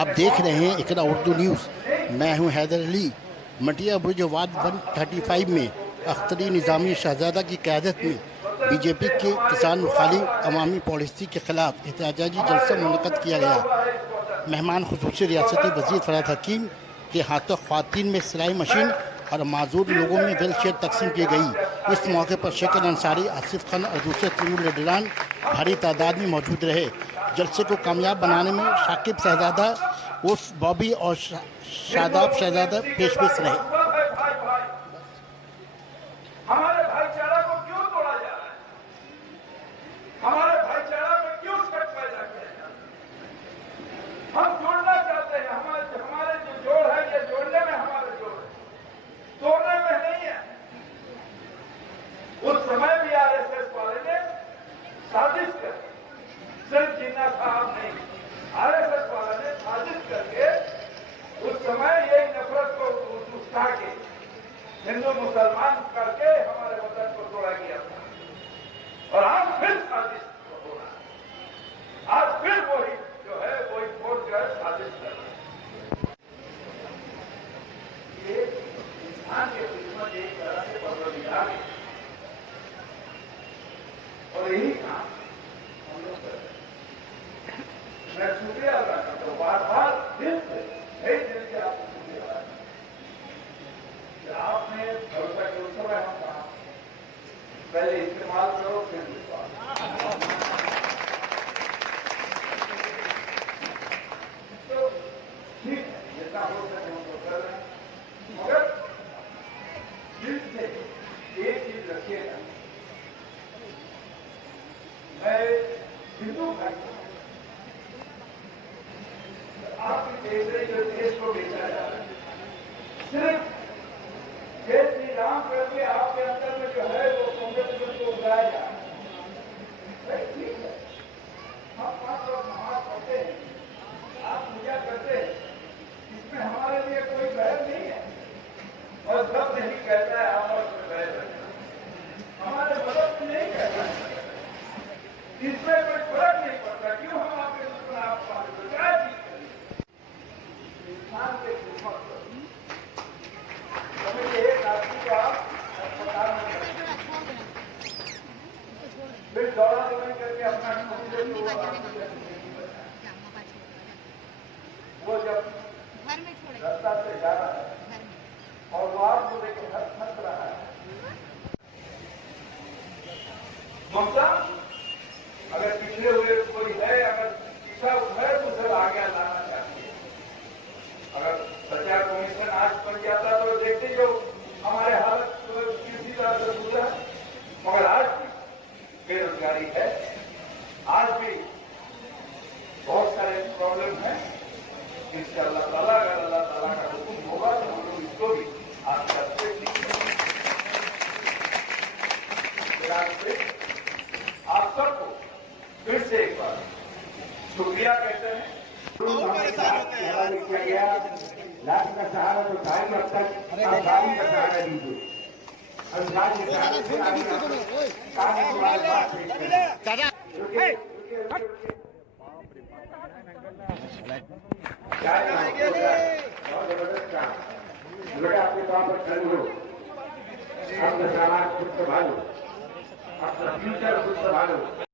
आप देख रहे हैं इकरा उर्दू न्यूज़। मैं हूं हैदर अली। मटिया बुर्ज वार्ड 135 में अख्तरी निज़ामी शहजादा की क़यादत में बीजेपी के किसान मुखालिफ अवामी पॉलिसी के ख़िलाफ़ एहतजाजी जलसा मुनक़द किया गया। मेहमान खुसूसी रियासती वज़ीर फरहाद हकीम के हाथों ख़वातीन में सिलाई मशीन और माजूर लोगों में व्हील चेयर तकसीम की गई। इस मौके पर शेखर अंसारी, आसिफ खान और दूसरे तृणमूल लीडरान भारी तादाद में मौजूद रहे। जलसे को कामयाब बनाने में शाकिब शहजादा उर्फ बॉबी और शादाब शहजादा पेशवेश रहे। हमारे भाईचारा को क्यों तोड़ा जा रहा है? हमारे भाईचारा में क्यों शक पैदा किया जा रहा है? हम जोड़ना चाहते हैं। हमारे जो जोड़ है, ये जोड़ने में हमारे जोड़ है, तोड़ने में नहीं है। उस समय भी आरएसएस वाले ने साजिश कर, सिर्फ जिन्ना साहब नहीं, आरएसएस वाले ने साजिश करके उस समय ये नफरत को उठा के हिंदू मुसलमान करके हमारे वतन को तोड़ा गया था। और आज फिर साजिश हो रहा है। आज फिर वही जो है, वही फोर्स जो है साजिश कर रहा है। ये इंसान के किस्मत एक तरह से परवरिश है और यही काम हम लोग कर रहे हैं। मैं शुक्रिया अदा करता हूँ बार बार दिल से आपको शुक्रिया अदा कि आपने भरोसा के उस समय हम कहा पहले इस्तेमाल करो फिर विश्वास। तो ठीक है, जितना हो सके हम तो कर रहे हैं, मगर दिल से एक चीज रखिएगा, मैं हिंदू भाई आपके देश को बेचा जा रहा है, सिर्फ जय श्री राम करके आपके अंदर में जो है वो कांग्रेस को उगाया जा रहा है। ठीक है, हम 5 लोग नमाज पढ़ते हैं, आप पूजा करते हैं, इसमें हमारे लिए कोई बैर नहीं है और सब नहीं कहता है आपस में बैर है, हमारे मदद नहीं कहता है, इसमें कोई फर्क नहीं पड़ता। क्यों हम आपके दुश्मन आप क्या चीज इंसान के खिदमत एक आदमी को आप अस्पताल में फिर दौड़ा दौड़ी करके अपना वो जब रास्ता से जा रहा है और वो आपको लेकर हंस रहा है, ममता अगर पिछले हुए कोई है, अगर पीछा है तो उसे आगे लाना चाहिए। अगर सच्चा कमीशन आज बन जाता तो देखते जो हमारे हालत किसी तरह से गुजरा, मगर आज भी बेरोजगारी है, आज भी बहुत सारे प्रॉब्लम है। इससे अल्लाह ताला, अगर अल्लाह ताला का हुक्म होगा तो हम लोग इसको भी आज करते आप सबको फिर से एक बार शुक्रिया कहते हैं। किया गया लाख का सहारा तो सारी अब तक गाड़ी का सहारा दीजिए। आपके वहां पर खड़े हो, अपना सामान खुद संभालो, अपना फ्यूचर खुद संभालो।